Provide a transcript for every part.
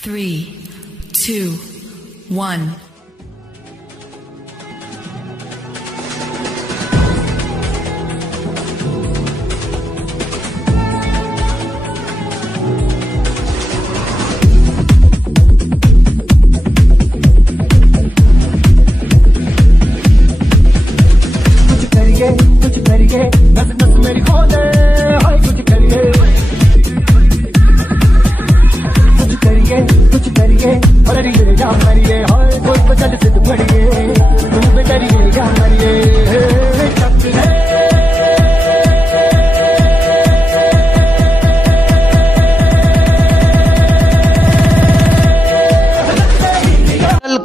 3, 2, 1. कुछ करिए नस नस मेरी खोले हाय कुछ करिए अरे रे जान मरिए हाय कोई बचल से तू मरिए तुम पे करिए जान मरिए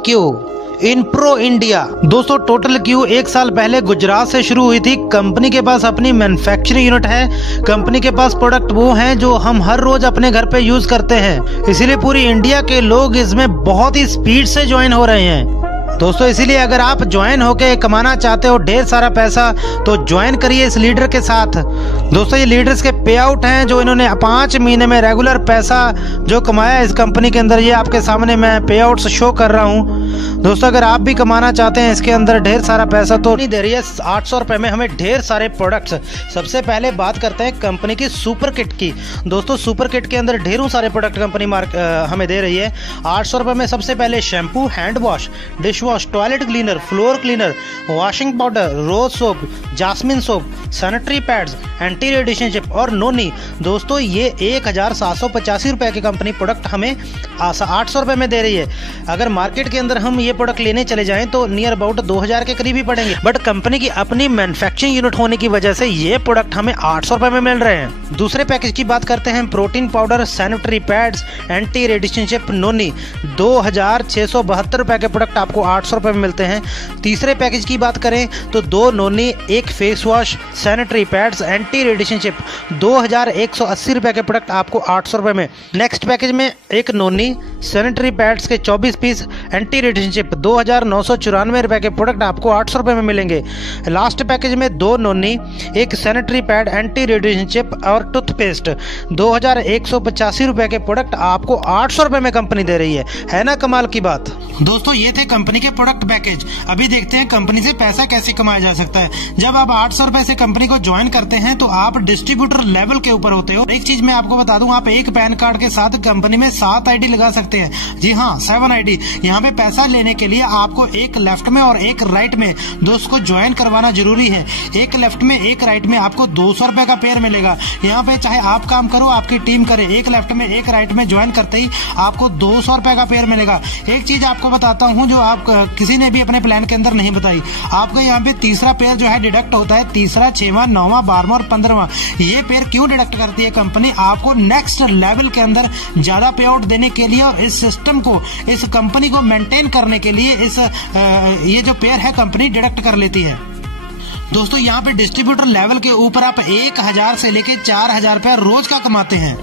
क्यू इन प्रो इंडिया। दोस्तों टोटल क्यू एक साल पहले गुजरात से शुरू हुई थी। कंपनी के पास अपनी मैन्युफैक्चरिंग यूनिट है। कंपनी के पास प्रोडक्ट वो हैं जो हम हर रोज अपने घर पे यूज करते हैं, इसीलिए पूरी इंडिया के लोग इसमें बहुत ही स्पीड से ज्वाइन हो रहे हैं। दोस्तों इसीलिए अगर आप ज्वाइन होके कमाना चाहते हो ढेर सारा पैसा तो ज्वाइन करिए इस लीडर के साथ। दोस्तों ये लीडर्स के पे आउट हैं जो इन्होंने 5 महीने में रेगुलर पैसा जो कमाया इस कंपनी के अंदर, ये आपके सामने मैं पे आउट शो कर रहा हूँ। दोस्तों अगर आप भी कमाना चाहते हैं इसके अंदर ढेर सारा पैसा तो नहीं दे रही है 800 रुपये में हमें ढेर सारे प्रोडक्ट्स। सबसे पहले बात करते हैं कंपनी की सुपर किट की। दोस्तों सुपर किट के अंदर ढेरों सारे प्रोडक्ट कंपनी हमें दे रही है 800 रुपये में। सबसे पहले shampoo, hand wash, dish wash, toilet cleaner, floor cleaner, washing powder, rose soap, jasmine soap, sanitary pads, anti radiation chip और नोनी। दोस्तों ये 1785 रुपये की कंपनी प्रोडक्ट हमें 800 रुपये में दे रही है। अगर मार्केट के अंदर हम ये प्रोडक्ट लेने चले जाएं तो नियर अबाउट 2000 के करीब ही पड़ेंगे, बट कंपनी की अपनी मैन्युफैक्चरिंग यूनिट होने की वजह से ये प्रोडक्ट हमें 800 रुपये में मिल रहे हैं। दूसरे पैकेज की बात करते हैं, protein powder, sanitary pads, anti radiation chip, noni. 2672 रुपये के प्रोडक्ट आपको 800 रुपये में मिलते हैं। तीसरे पैकेज की बात करें तो 2 नोनी, 1 face wash, sanitary pads, anti radiation chip, 2180 रुपये के प्रोडक्ट आपको 800 रुपये में। नेक्स्ट पैकेज में 1 नोनी, सैनिटरी पैड्स के 24 पीस, एंटी रेडिएशन चिप, 2994 रुपये के प्रोडक्ट आपको 800 रुपये में मिलेंगे। लास्ट पैकेज में 2 नोनी, 1 sanitary pad, anti radiation chip और टूथपेस्ट, 2185 रुपये के प्रोडक्ट आपको 800 रुपये में कंपनी दे रही है ना कमाल की बात। दोस्तों ये थे कंपनी के प्रोडक्ट पैकेज। अभी देखते हैं कंपनी से पैसा कैसे कमाया जा सकता है। जब आप 800 रुपए से कंपनी को ज्वाइन करते हैं तो आप डिस्ट्रीब्यूटर लेवल के ऊपर होते हो। एक चीज मैं आपको बता दूं, आप एक पैन कार्ड के साथ कंपनी में 7 आईडी लगा सकते हैं। जी हाँ, 7 आईडी। यहाँ पे पैसा लेने के लिए आपको एक लेफ्ट में और एक राइट में दोस्त को ज्वाइन करवाना जरूरी है। एक लेफ्ट में एक राइट में आपको 200 रुपए का पेयर मिलेगा। यहाँ पे चाहे आप काम करो आपकी टीम करे, एक लेफ्ट में एक राइट में ज्वाइन करते ही आपको 200 रुपए का पेयर मिलेगा। एक चीज आपको बताता हूँ जो आप किसी ने भी अपने प्लान के अंदर नहीं बताई, आपका यहाँ पे तीसरा पेयर जो है डिडक्ट होता है। तीसरा, 6वां, 9वां, 12वां और 15वां। ये पेयर क्यों डिडक्ट करती है कंपनी? आपको नेक्स्ट लेवल के अंदर ज्यादा पे आउट देने के लिए और इस सिस्टम को, इस कंपनी को मेंटेन करने के लिए ये जो पेयर है कंपनी डिडक्ट कर लेती है। दोस्तों यहाँ पे डिस्ट्रीब्यूटर लेवल के ऊपर आप 1000 से लेके 4000 रुपया रोज का कमाते हैं।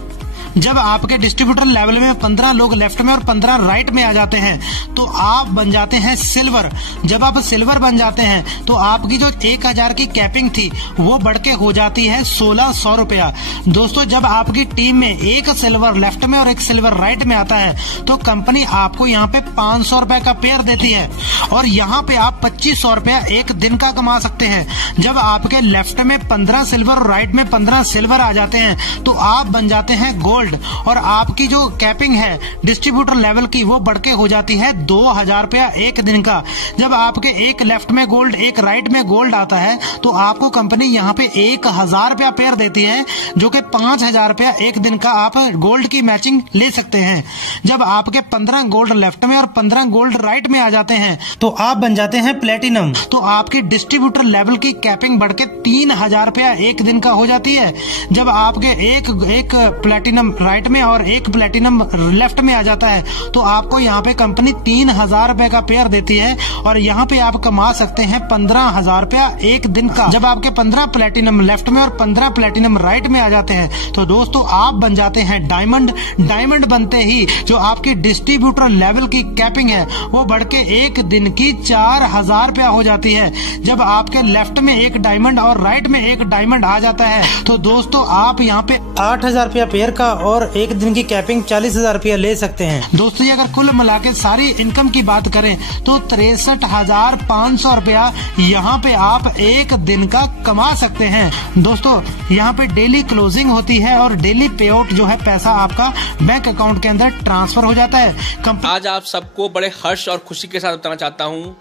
जब आपके डिस्ट्रीब्यूटर लेवल में 15 लोग लेफ्ट में और 15 राइट में आ जाते हैं तो आप बन जाते हैं सिल्वर। जब आप सिल्वर बन जाते हैं तो आपकी जो 1000 की कैपिंग थी वो बढ़ के हो जाती है 1600 रुपया। दोस्तों जब आपकी टीम में एक सिल्वर लेफ्ट में और एक सिल्वर राइट में आता है तो कंपनी आपको यहाँ पे 500 रुपए का पेयर देती है और यहाँ पे आप 2500 रुपया एक दिन का कमा सकते हैं। जब आपके लेफ्ट में 15 सिल्वर और राइट में 15 सिल्वर आ जाते हैं तो आप बन जाते हैं गोल्ड और आपकी जो कैपिंग है डिस्ट्रीब्यूटर लेवल की वो बढ़ के हो जाती है 2000 रुपया एक दिन का। जब आपके एक लेफ्ट में गोल्ड एक राइट में गोल्ड आता है तो आपको कंपनी यहाँ पे 1000 रुपया पेयर देती है जो कि 5000 रुपया एक दिन का आप गोल्ड की मैचिंग ले सकते हैं। जब आपके 15 गोल्ड लेफ्ट में और 15 गोल्ड राइट में आ जाते हैं तो आप बन जाते हैं प्लेटिनम। तो आपकी डिस्ट्रीब्यूटर लेवल की कैपिंग बढ़ के 3000 रुपया एक दिन का हो जाती है। जब आपके एक प्लेटिनम राइट में और एक प्लेटिनम लेफ्ट में आ जाता है तो आपको यहाँ पे कंपनी 3000 रुपए का पेयर देती है और यहाँ पे आप कमा सकते हैं 15000 रुपया एक दिन का। जब आपके 15 प्लेटिनम लेफ्ट में और 15 प्लेटिनम राइट में आ जाते हैं तो दोस्तों आप बन जाते हैं डायमंड। डायमंड बनते ही जो आपकी डिस्ट्रीब्यूटर लेवल की कैपिंग है वो बढ़ के एक दिन की 4000 रुपया हो जाती है। जब आपके लेफ्ट में एक डायमंड और राइट में एक डायमंड आ जाता है तो दोस्तों आप यहाँ पे 8000 रुपया पेयर का और एक दिन की कैपिंग 40,000 रुपया ले सकते हैं। दोस्तों अगर कुल मिला के सारी इनकम की बात करें तो 63,500 रुपया यहाँ पे आप एक दिन का कमा सकते हैं। दोस्तों यहाँ पे डेली क्लोजिंग होती है और डेली पे आउट जो है पैसा आपका बैंक अकाउंट के अंदर ट्रांसफर हो जाता है। आज आप सबको बड़े हर्ष और खुशी के साथ बताना चाहता हूँ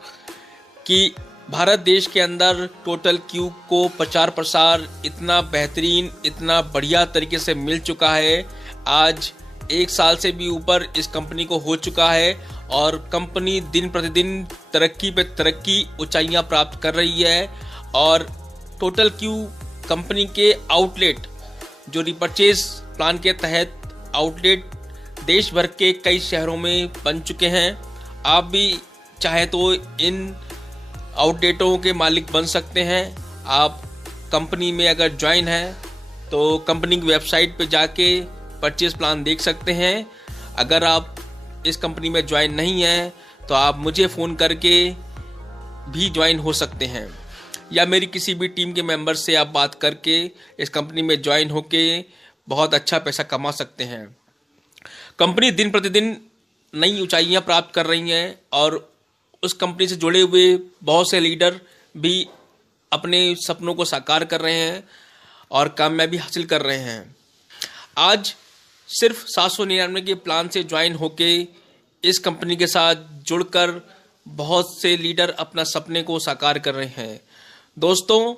कि भारत देश के अंदर टोटल क्यू को प्रचार प्रसार इतना बेहतरीन, इतना बढ़िया तरीके से मिल चुका है। आज 1 साल से भी ऊपर इस कंपनी को हो चुका है और कंपनी दिन प्रतिदिन तरक्की पे तरक्की, ऊंचाइयां प्राप्त कर रही है। और टोटल क्यू कंपनी के आउटलेट जो रिपर्चेज प्लान के तहत आउटलेट देश भर के कई शहरों में बन चुके हैं। आप भी चाहे तो इन आउटलेटों के मालिक बन सकते हैं। आप कंपनी में अगर ज्वाइन हैं तो कंपनी की वेबसाइट पे जाके परचेज प्लान देख सकते हैं। अगर आप इस कंपनी में ज्वाइन नहीं हैं तो आप मुझे फ़ोन करके भी ज्वाइन हो सकते हैं या मेरी किसी भी टीम के मेंबर से आप बात करके इस कंपनी में ज्वाइन होके बहुत अच्छा पैसा कमा सकते हैं। कंपनी दिन प्रतिदिन नई ऊंचाइयां प्राप्त कर रही हैं और उस कंपनी से जुड़े हुए बहुत से लीडर भी अपने सपनों को साकार कर रहे हैं और कामयाबी हासिल कर रहे हैं। आज सिर्फ 799 के प्लान से ज्वाइन होके इस कंपनी के साथ जुड़कर बहुत से लीडर अपना सपने को साकार कर रहे हैं। दोस्तों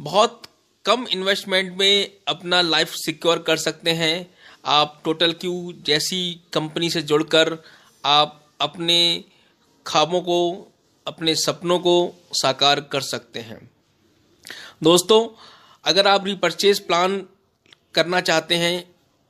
बहुत कम इन्वेस्टमेंट में अपना लाइफ सिक्योर कर सकते हैं। आप टोटल क्यू जैसी कंपनी से जुड़कर आप अपने ख्वाबों को, अपने सपनों को साकार कर सकते हैं। दोस्तों अगर आप रिपर्चेज प्लान करना चाहते हैं,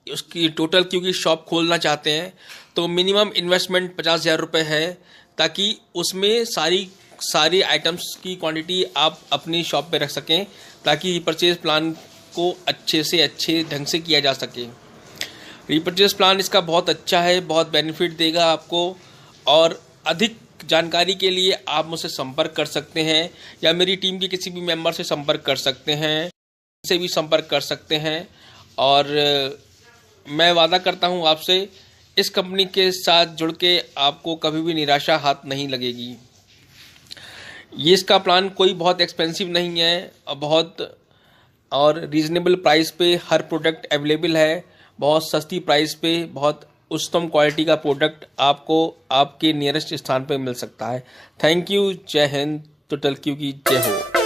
उसकी टोटल क्यू की शॉप खोलना चाहते हैं तो मिनिमम इन्वेस्टमेंट 50,000 रुपये है, ताकि उसमें सारी आइटम्स की क्वांटिटी आप अपनी शॉप पे रख सकें, ताकि रिपर्चेज प्लान को अच्छे से अच्छे ढंग से किया जा सके। रिपर्चेज प्लान इसका बहुत अच्छा है, बहुत बेनिफिट देगा आपको। और अधिक जानकारी के लिए आप मुझसे संपर्क कर सकते हैं या मेरी टीम के किसी भी मेंबर से संपर्क कर सकते हैं, से भी संपर्क कर सकते हैं। और मैं वादा करता हूं आपसे, इस कंपनी के साथ जुड़ के आपको कभी भी निराशा हाथ नहीं लगेगी। ये इसका प्लान कोई बहुत एक्सपेंसिव नहीं है और रीज़नेबल प्राइस पे हर प्रोडक्ट अवेलेबल है। बहुत सस्ती प्राइस पे बहुत उच्चतम क्वालिटी का प्रोडक्ट आपको आपके नियरेस्ट स्थान पर मिल सकता है। Thank you. जय हिंद। टोटल क्यू की जय हो।